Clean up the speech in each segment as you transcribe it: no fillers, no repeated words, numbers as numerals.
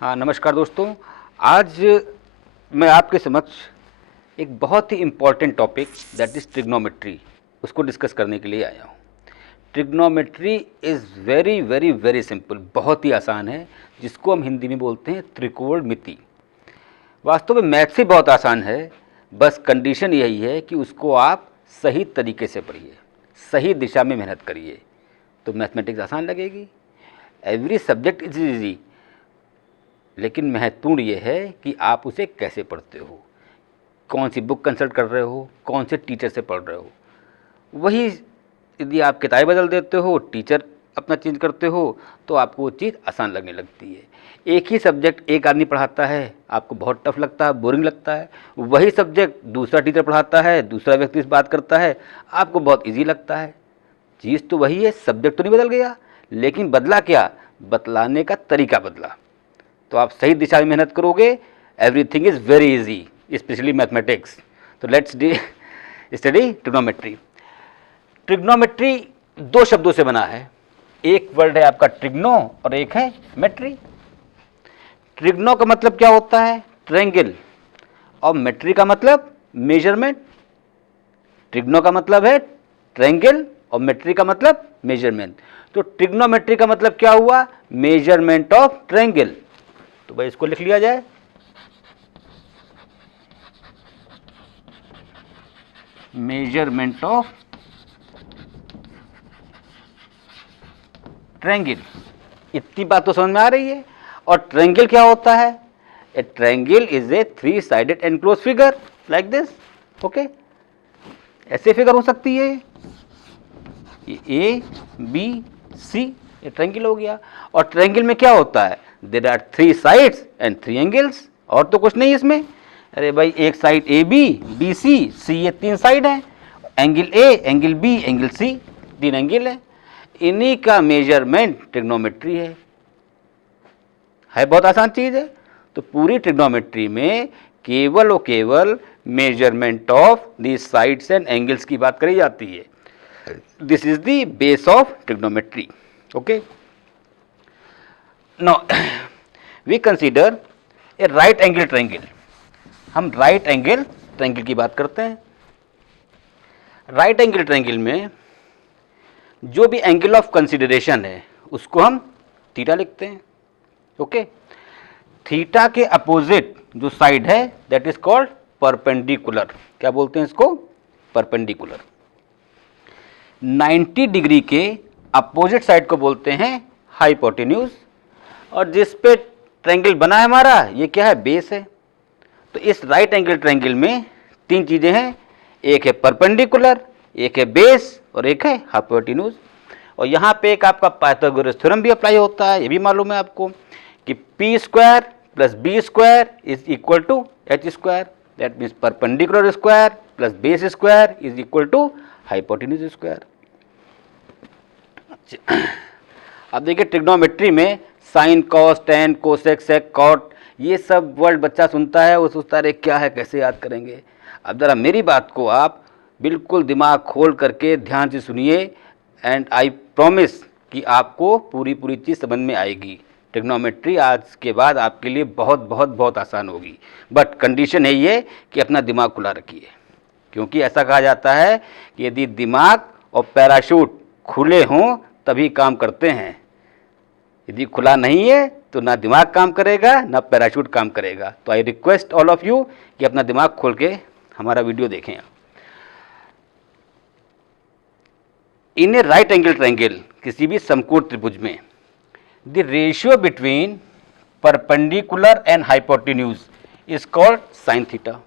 हाँ, नमस्कार दोस्तों। आज मैं आपके समक्ष एक बहुत ही important topic that is trigonometry उसको डिस्कस करने के लिए आया हूँ। Trigonometry is very very very simple, बहुत ही आसान है, जिसको हम हिंदी में बोलते हैं त्रिकोणमिति। वास्तव में मैथ्स ही बहुत आसान है, बस कंडीशन यही है कि उसको आप सही तरीके से पढ़िए, सही दिशा में मेहनत करिए, तो मैथमेटिक्स आसान लगेगी। एवरी सब्जेक्ट इज ईजी, लेकिन महत्वपूर्ण ये है कि आप उसे कैसे पढ़ते हो, कौन सी बुक कंसल्ट कर रहे हो, कौन से टीचर से पढ़ रहे हो। वही यदि आप किताबें बदल देते हो, टीचर अपना चेंज करते हो, तो आपको वो चीज़ आसान लगने लगती है। एक ही सब्जेक्ट एक आदमी पढ़ाता है, आपको बहुत टफ लगता है, बोरिंग लगता है। वही सब्जेक्ट दूसरा टीचर पढ़ाता है, दूसरा व्यक्ति इस बात करता है, आपको बहुत ईजी लगता है। चीज़ तो वही है, सब्जेक्ट तो नहीं बदल गया, लेकिन बदला क्या, बतलाने का तरीका बदला। तो आप सही दिशा में मेहनत करोगे, everything is very easy, specially mathematics. तो लेट्स स्टडी ट्रिग्नोमेट्री। ट्रिग्नोमेट्री दो शब्दों से बना है, एक वर्ड है आपका ट्रिग्नो और एक है मेट्री। ट्रिग्नो का मतलब क्या होता है, ट्रायंगल, और मेट्री का मतलब मेजरमेंट। ट्रिग्नो का मतलब है ट्रायंगल और मेट्री का मतलब मेजरमेंट। तो ट्रिग्नोमेट्री का मतलब क्या हुआ, मेजरमेंट ऑफ ट्रायंगल। तो भाई इसको लिख लिया जाए, मेजरमेंट ऑफ ट्रायंगल। इतनी बात तो समझ में आ रही है। और ट्रायंगल क्या होता है, ए triangle is a 3 sided enclose figure like this. Okay, ऐसे फिगर हो सकती है, ये ए बी सी, ये ट्रायंगल हो गया। और ट्रायंगल में क्या होता है, there are 3 sides and 3 angles, और तो कुछ नहीं इसमें। अरे भाई, एक साइड ए बी सी, ये 3 साइड हैं, angle A, angle B, angle C, 3 angle है। इन्हीं का मेजरमेंट ट्रिग्नोमेट्री है बहुत आसान चीज़ है। तो पूरी ट्रिग्नोमेट्री में केवल और केवल measurement of the sides and angles की बात करी जाती है। This is the base of trigonometry. Okay. Now we consider a right angle triangle. हम right angle triangle की बात करते हैं। right angle triangle में जो भी angle of consideration है उसको हम थीटा लिखते हैं। ओके, थीटा के अपोजिट जो साइड है दैट इज कॉल्ड परपेंडिकुलर। क्या बोलते हैं इसको, परपेंडिकुलर। 90 डिग्री के अपोजिट साइड को बोलते हैं हाइपोटेन्यूज। और जिस पे ट्रायंगल बना है हमारा, ये क्या है, बेस है। तो इस राइट एंगल ट्रायंगल में 3 चीजें हैं, एक है परपेंडिकुलर, एक है बेस और एक है हाइपोटेन्यूज। और यहाँ पे एक आपका पाइथागोरस थ्योरम भी अप्लाई होता है, ये भी मालूम है आपको कि P square plus B square is equal to H square. That means perpendicular square plus base square is equal to hypotenuse square. अब देखिए, ट्रिग्नोमेट्री में sine, cos, tan, cosec, sec, cot, ये सब वर्ड बच्चा सुनता है, वो सोचता है क्या है, कैसे याद करेंगे। अब ज़रा मेरी बात को आप बिल्कुल दिमाग खोल करके ध्यान से सुनिए, एंड आई प्रॉमिस कि आपको पूरी पूरी चीज़ समझ में आएगी। ट्रिग्नोमेट्री आज के बाद आपके लिए बहुत बहुत बहुत आसान होगी, बट कंडीशन है ये कि अपना दिमाग खुला रखिए, क्योंकि ऐसा कहा जाता है कि यदि दिमाग और पैराशूट खुले हों तभी काम करते हैं। यदि खुला नहीं है तो ना दिमाग काम करेगा ना पैराशूट काम करेगा। तो I request all of you कि अपना दिमाग खोल के हमारा वीडियो देखें। इन ए राइट एंगल ट्रायंगल, किसी भी समकोण त्रिभुज में, the ratio between perpendicular and hypotenuse is called sine theta.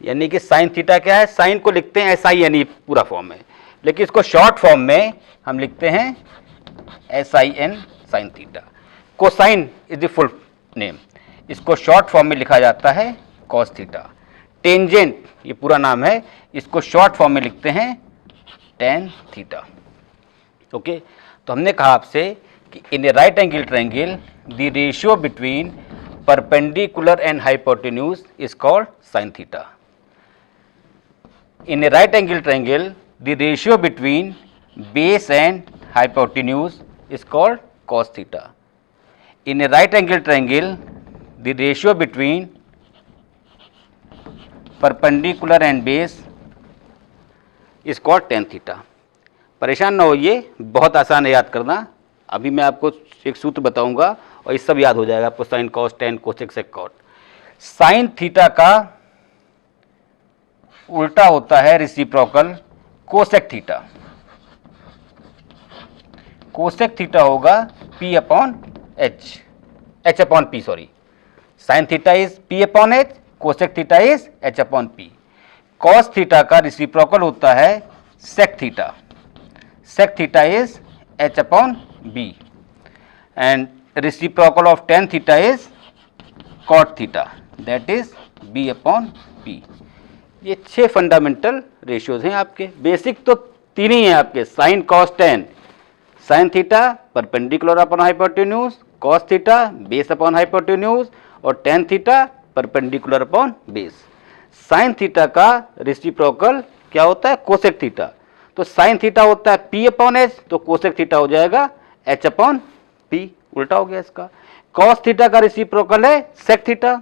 यानी कि साइन थीटा क्या है, साइन को लिखते हैं एस आई एन ई पूरा फॉर्म है, लेकिन इसको शॉर्ट फॉर्म में हम लिखते हैं S I N, sine theta. Cosine is the full name, इसको शॉर्ट फॉर्म में लिखा जाता है कॉस थीटा। टेंजेंट ये पूरा नाम है, इसको शॉर्ट फॉर्म में लिखते हैं टेन थीटा। ओके, तो हमने कहा आपसे कि in a right angle triangle the ratio between perpendicular and hypotenuse is called sine theta. In a right angle triangle, the ratio between base and hypotenuse is called cos theta. In a right angle triangle the ratio between perpendicular and base is called tan theta. परेशान ना होइए, बहुत आसान है याद करना। अभी मैं आपको एक सूत्र बताऊंगा और ये सब याद हो जाएगा आपको, sine cos tan cosec sec cot. Sine theta का उल्टा होता है reciprocal cosec theta. Cosec theta होगा p upon h, h upon p, sorry. Sine theta is p upon h, cosec theta is h upon p। Cos theta का reciprocal होता है sec theta. Sec theta is h upon b and reciprocal of tan theta is cot theta, that is b upon p। ये 6 fundamental ratios हैं आपके। Basic तो 3 ही हैं आपके, sine cos tan. Sine theta perpendicular upon hypotenuse, cos theta base upon hypotenuse, और tan theta perpendicular upon base. Sine theta का reciprocal क्या होता है? Cosec theta. तो साइन थीटा होता है p अपॉन h, तो कोसेक थीटा हो जाएगा h अपॉन p, उल्टा हो गया इसका। कॉस थीटा का रेसिप्रोकल है सेक थीटा।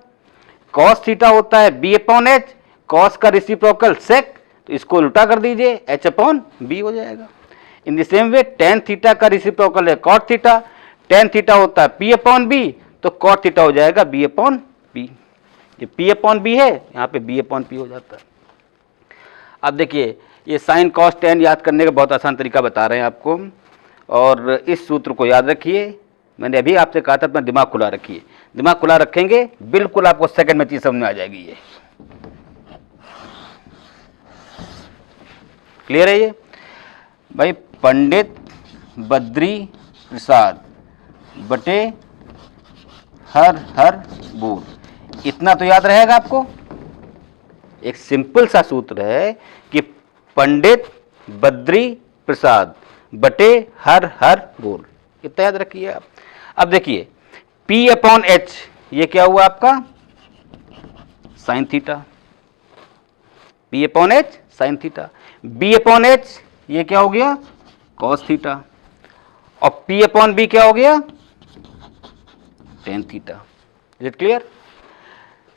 कॉस थीटा होता है b अपॉन h, कॉस का रेसिप्रोकल सेक, तो इसको उल्टा कर दीजिए, h अपॉन b हो जाएगा। In the same way tan theta का रेसिप्रोकल है कॉट थीटा। टेन थीटा होता है p अपॉन b, तो कॉट थीटा हो जाएगा b अपॉन p। ये p अपॉन b है, यहाँ पे b अपॉन p हो जाता है। अब देखिए, ये साइन कॉस टेन याद करने का बहुत आसान तरीका बता रहे हैं आपको, और इस सूत्र को याद रखिए। मैंने अभी आपसे कहा था अपना दिमाग खुला रखिए। दिमाग खुला रखेंगे बिल्कुल आपको सेकंड में चीज समझ में आ जाएगी। ये क्लियर है? ये भाई पंडित बद्री प्रसाद बटे हर हर बोल, इतना तो याद रहेगा आपको। एक सिंपल सा सूत्र है कि पंडित बद्री प्रसाद बटे हर हर बोल, इतना याद रखिए आप। अब देखिए p अपॉन h, ये क्या हुआ आपका? Sine theta. p upon h sine theta. b upon h ये क्या हो गया? Cos theta. और p अपॉन b क्या हो गया? Tan theta. Is it clear?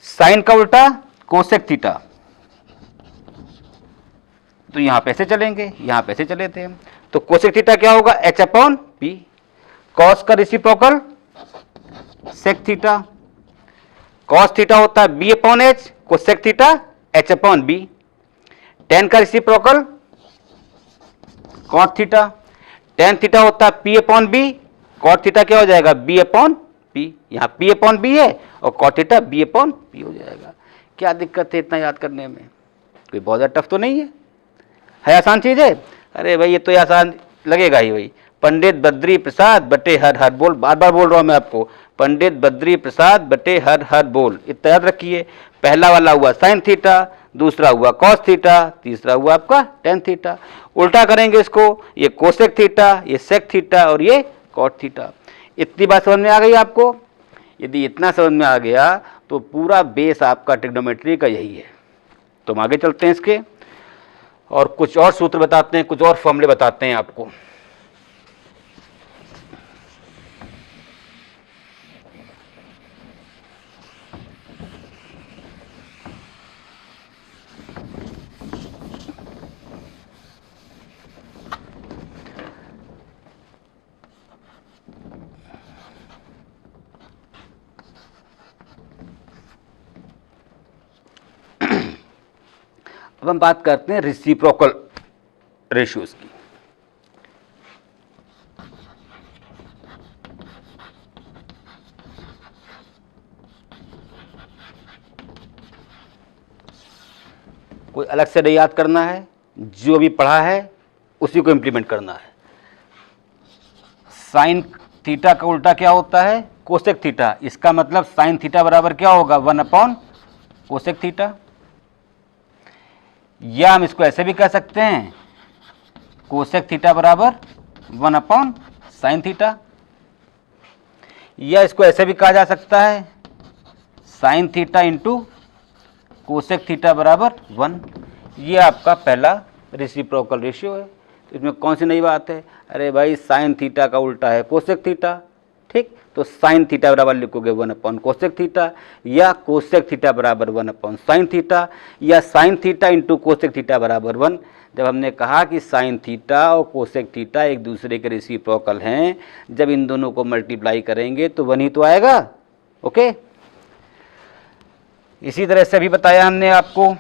Sine का उल्टा कोसेक थीटा, तो यहां पे ऐसे चलेंगे, यहां पे ऐसे चले थे। तो कोसेक थीटा क्या होगा? h upon p। कॉस का reciprocal sec theta. Cos theta होता है b upon h, cosec theta h upon b। Tan का reciprocal cot theta. Tan theta होता है p upon b, cot theta क्या हो जाएगा? b upon p। यहां p अपॉन b है और cot theta b upon p हो जाएगा। क्या दिक्कत है इतना याद करने में? कोई बहुत ज्यादा टफ तो नहीं है आसान चीज है। अरे भाई ये तो आसान लगेगा ही। भाई पंडित बद्री प्रसाद बटे हर हर बोल, बार बार बोल रहा हूं मैं आपको, पंडित बद्री प्रसाद बटे हर हर बोल, इतना याद रखिए। पहला वाला हुआ साइन थीटा, दूसरा हुआ कॉस थीटा, तीसरा हुआ आपका टेन थीटा। उल्टा करेंगे इसको, ये कोसेक थीटा, ये सेक थीटा और ये कॉट थीटा। इतनी बात समझ में आ गई आपको? यदि इतना समझ में आ गया तो पूरा बेस आपका ट्रिग्नोमेट्री का यही है। तो हम आगे चलते हैं इसके, और कुछ और सूत्र बताते हैं, कुछ और फॉर्मूले बताते हैं आपको। अब हम बात करते हैं रेसिप्रोकल रेशियोज की। कोई अलग से नहीं याद करना है, जो भी पढ़ा है उसी को इंप्लीमेंट करना है। साइन थीटा का उल्टा क्या होता है? Cosec theta. इसका मतलब साइन थीटा बराबर क्या होगा? 1 अपॉन कोसेक थीटा। या हम इसको ऐसे भी कह सकते हैं, कोसेक थीटा बराबर 1 अपॉन साइन थीटा। या इसको ऐसे भी कहा जा सकता है, sign theta into cosec theta बराबर 1। ये आपका पहला रेसिप्रोकल रेशियो है। तो इसमें कौन सी नई बात है? अरे भाई साइन थीटा का उल्टा है कोसेक थीटा, ठीक। तो साइन थीटा बराबर लिखोगे 1 कोसेक थीटा, या कोसेक थीटा बराबर 1 साइन थीटा, या sign theta into cosec theta बराबर 1। जब हमने कहा कि साइन थीटा और कोसेक थीटा एक दूसरे के रेसिप्रोकल हैं, जब इन दोनों को मल्टीप्लाई करेंगे तो 1 ही तो आएगा। ओके। इसी तरह से अभी बताया हमने आपको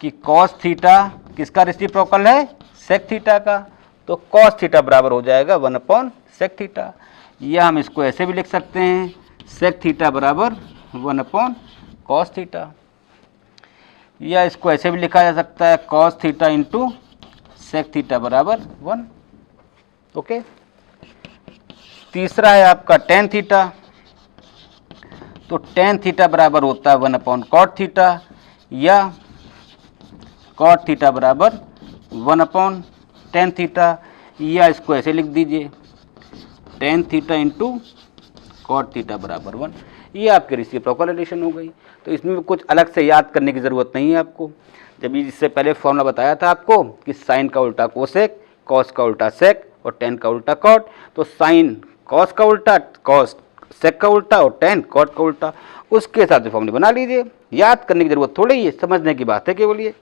कि कॉस थीटा किसका रेसिप्रोकल है, सेक थीटा का, तो कॉस थीटा बराबर हो जाएगा 1 सेक थीटा, या हम इसको ऐसे भी लिख सकते हैं, सेक थीटा बराबर 1 कॉस थीटा, या इसको ऐसे भी लिखा जा सकता है cos theta into sec theta बराबर 1। ओके। तीसरा है आपका टेन थीटा, तो टेन थीटा बराबर होता है 1 कॉट थीटा, या कॉट थीटा बराबर 1 टेन थीटा, या इसको ऐसे लिख दीजिए tan theta into cot theta बराबर 1। ये आपके रेसिप्रोकल रिलेशन हो गई। तो इसमें कुछ अलग से याद करने की ज़रूरत नहीं है आपको। जब इससे पहले फॉर्मूला बताया था आपको कि साइन का उल्टा कोसेक, कॉस का उल्टा सेक और टेन का उल्टा कॉट, तो साइन कॉस का उल्टा, कॉस सेक का उल्टा और टेन कॉट का उल्टा, उसके हिसाब से फॉर्मूला बना लीजिए। याद करने की ज़रूरत थोड़ी ही है, समझने की बात है केवल ये।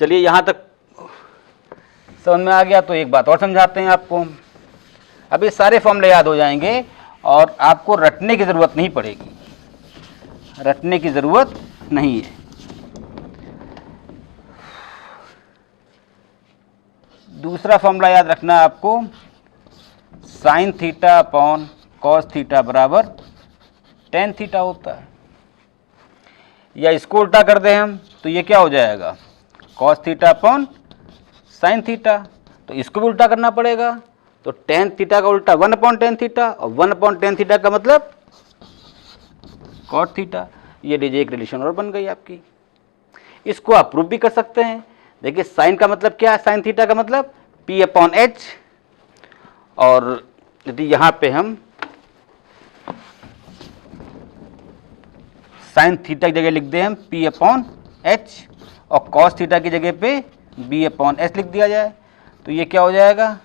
चलिए यहाँ तक समझ में आ गया, तो एक बात और समझाते हैं आपको। अब ये सारे फॉर्मूले याद हो जाएंगे और आपको रटने की ज़रूरत नहीं पड़ेगी, रटने की ज़रूरत नहीं है। दूसरा फॉर्मूला याद रखना है आपको, sign theta upon cos theta बराबर टेन थीटा होता है, या इसको उल्टा कर दें हम तो ये क्या हो जाएगा, cos theta upon sine theta, तो इसको भी उल्टा करना पड़ेगा। तो टेन थीटा का उल्टा 1/tan थीटा, और 1/tan थीटा का मतलब कॉट थीटा। ये लीजिए एक रिलेशन और बन गई आपकी। इसको आप प्रूव भी कर सकते हैं। देखिए साइन का मतलब क्या है, साइन थीटा का मतलब P/H, और यदि यहाँ पे हम साइन थीटा की जगह लिख दें हम P/H, और कॉस थीटा की जगह पे B/H लिख दिया जाए, तो ये क्या हो जाएगा,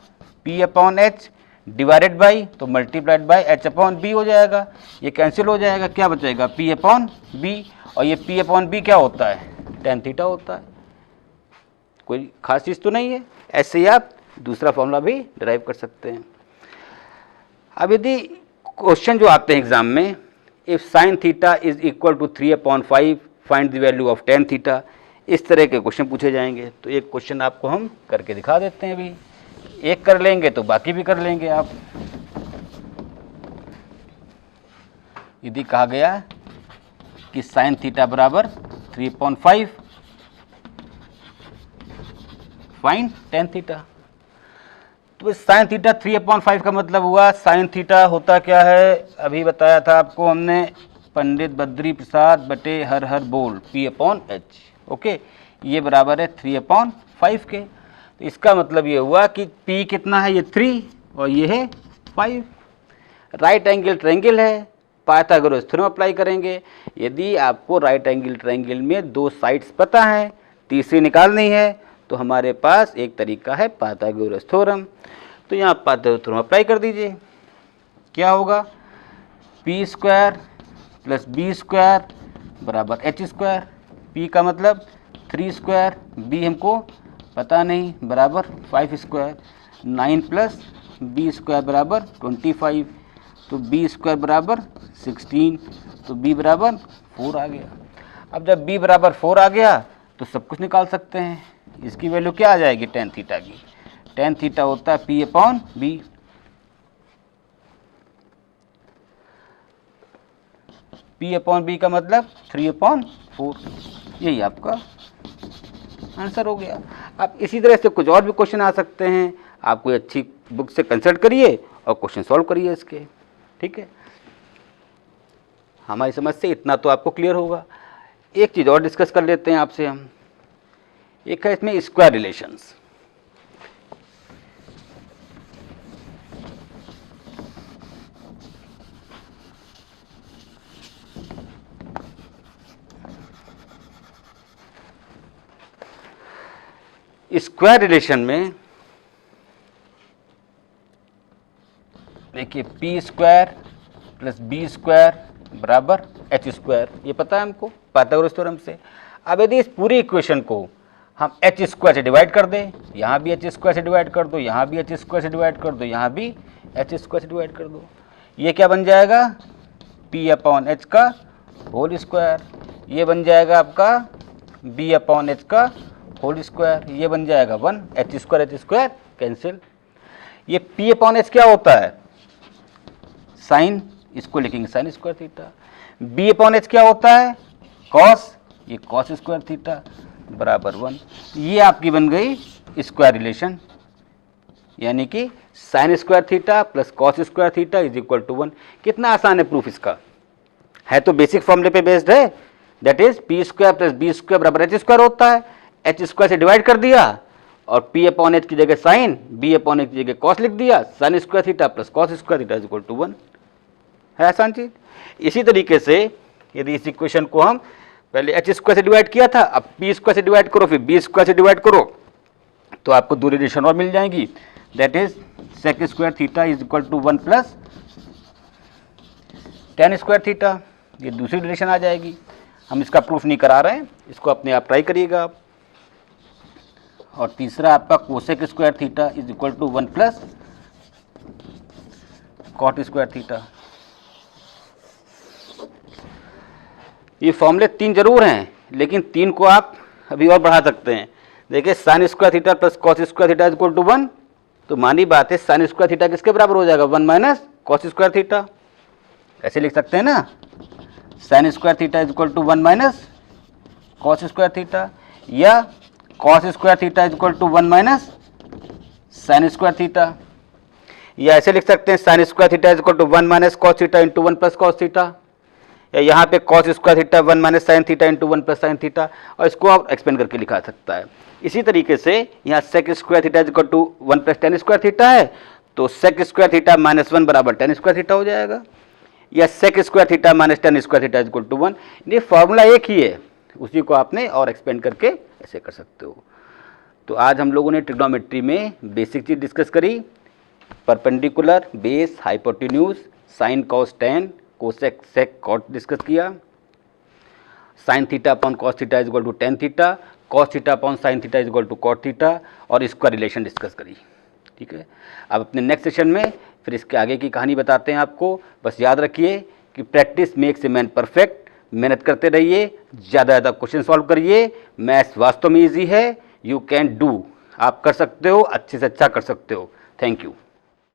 P/H डिवाइडेड बाई, तो मल्टीप्लाइड बाई H/B हो जाएगा। ये कैंसिल हो जाएगा, क्या बचेगा P/B, और ये P/B क्या होता है, टेन थीटा होता है। कोई खास चीज़ तो नहीं है। ऐसे ही आप दूसरा फॉर्मूला भी डिराइव कर सकते हैं। अब यदि क्वेश्चन जो आते हैं एग्जाम में, if sine theta is equal to 3/5 find the value of tan theta, इस तरह के क्वेश्चन पूछे जाएंगे। तो एक क्वेश्चन आपको हम करके दिखा देते हैं। अभी एक कर लेंगे तो बाकी भी कर लेंगे आप। यदि कहा गया कि साइन थीटा बराबर 3/5 फाइंड टेन थीटा, तो साइन थीटा 3/5 का मतलब हुआ, साइन थीटा होता क्या है, अभी बताया था आपको हमने, पंडित बद्री प्रसाद बटे हर हर बोल P/H। ओके, ये बराबर है 3/5 के। तो इसका मतलब ये हुआ कि P कितना है, ये 3 और ये है 5। राइट एंगल ट्रायंगल है, पाइथागोरस थ्योरम अप्लाई करेंगे। यदि आपको राइट एंगल ट्रायंगल में दो साइड्स पता है, तीसरी निकालनी है, तो हमारे पास एक तरीका है पाइथागोरस थ्योरम। तो यहाँ पाइथागोरस थ्योरम अप्लाई कर दीजिए। क्या होगा, P² + B² बराबर H²। P का मतलब 3², B हमको पता नहीं, बराबर 5²। 9 + B² बराबर 25, तो B² बराबर 16, तो B बराबर 4 आ गया। अब जब B बराबर 4 आ गया तो सब कुछ निकाल सकते हैं। इसकी वैल्यू क्या आ जाएगी टेन थीटा की, टेन थीटा होता है P/B। P/B का मतलब 3/4, यही आपका आंसर हो गया। अब इसी तरह से कुछ और भी क्वेश्चन आ सकते हैं। आप कोई अच्छी बुक से कंसल्ट करिए और क्वेश्चन सॉल्व करिए इसके, ठीक है। हमारी समझ से इतना तो आपको क्लियर होगा। एक चीज़ और डिस्कस कर लेते हैं आपसे हम, एक है इसमें स्क्वायर रिलेशंस। स्क्वायर रिलेशन में देखिए P square plus B square बराबर एच स्क्वायर, ये पता है हमको पाइथागोरस थ्योरम से। अब यदि इस पूरी इक्वेशन को हम एच स्क्वायर से डिवाइड कर दें, यहाँ भी एच स्क्वायर से डिवाइड कर दो, यहाँ भी एच स्क्वायर से डिवाइड कर दो, यहाँ भी एच स्क्वायर से डिवाइड कर दो, ये क्या बन जाएगा पी अपॉन एच का होल स्क्वायर, ये बन जाएगा आपका बी अपॉन एच का होल स्क्वायर, ये बन जाएगा 1, एच स्क्वायर कैंसिल। ये पी अपॉन एच क्या होता है साइन, इसको लिखेंगे sine square theta. B upon H क्या होता है कॉस, ये कॉस स्क्वायर थीटा बराबर 1। ये आपकी बन गई स्क्वायर रिलेशन, यानी कि sine square theta plus cos square theta is equal to 1। कितना आसान है प्रूफ इसका, है तो बेसिक फॉर्मूले पे बेस्ड है, that is P square plus B square बराबर एच स्क्वायर होता है। एच स्क्वायर से डिवाइड कर दिया और पी अपॉन एच की जगह साइन, बी अपॉन एच की जगह कॉस लिख दिया, sine square theta plus cos square theta is equal to 1। है आसान चीज। इसी तरीके से यदि इस इक्वेशन को हम पहले एच स्क्वायर से डिवाइड किया था, अब पी स्क्वायर से डिवाइड करो, फिर बी स्क्वायर से डिवाइड करो, तो आपको दो रिलेशन और मिल जाएंगी, that is sec square theta is equal to 1 plus tan square theta. ये दूसरी रिलेशन आ जाएगी। हम इसका प्रूफ नहीं करा रहे हैं, इसको अपने आप ट्राई करिएगा आप। और तीसरा आपका cosec square theta is equal to 1 plus cot square theta. ये फॉर्मूले 3 जरूर हैं, लेकिन 3 को आप अभी और बढ़ा सकते हैं। देखिए sine square theta plus cos square theta is equal to 1, तो मानी बात है साइन स्क्वायर थीटा किसके बराबर हो जाएगा 1 माइनस कॉस स्क्वायर थीटा। ऐसे लिख सकते हैं ना, sine square theta is equal to 1 minus cos square theta, या cos square theta is equal to 1 minus sine square theta, या ऐसे लिख सकते हैं sine square theta is equal to 1 minus cos theta into 1 plus cos theta, या यहाँ पे cos square theta 1 minus sine theta into 1 plus sine theta, और इसको आप एक्सपेंड करके लिखा सकता है। इसी तरीके से यहाँ sec square theta is equal to 1 plus tan square theta है, तो सेक स्क्वायर थीटा माइनस 1 बराबर टेन स्क्वायर थीटा हो जाएगा, या sec square theta minus tan square theta is equal to 1। ये फॉर्मूला एक ही है, उसी को आपने और एक्सपेंड करके ऐसे कर सकते हो। तो आज हम लोगों ने ट्रिग्नोमेट्री में बेसिक चीज डिस्कस करी, perpendicular, base, hypotenuse, sine cos tan, cosec sec cot discuss किया, sine theta upon cos theta is equal to tan theta, cos theta upon sine theta is equal to cot theta, और इसका relation discuss करी। ठीक है, अब अपने next session में फिर इसके आगे की कहानी बताते हैं आपको। बस याद रखिए कि practice makes a man perfect, मेहनत करते रहिए, ज़्यादा क्वेश्चन सॉल्व करिए। मैथ्स वास्तव में ईजी है, यू कैन डू, आप कर सकते हो, अच्छे से अच्छा कर सकते हो। Thank you.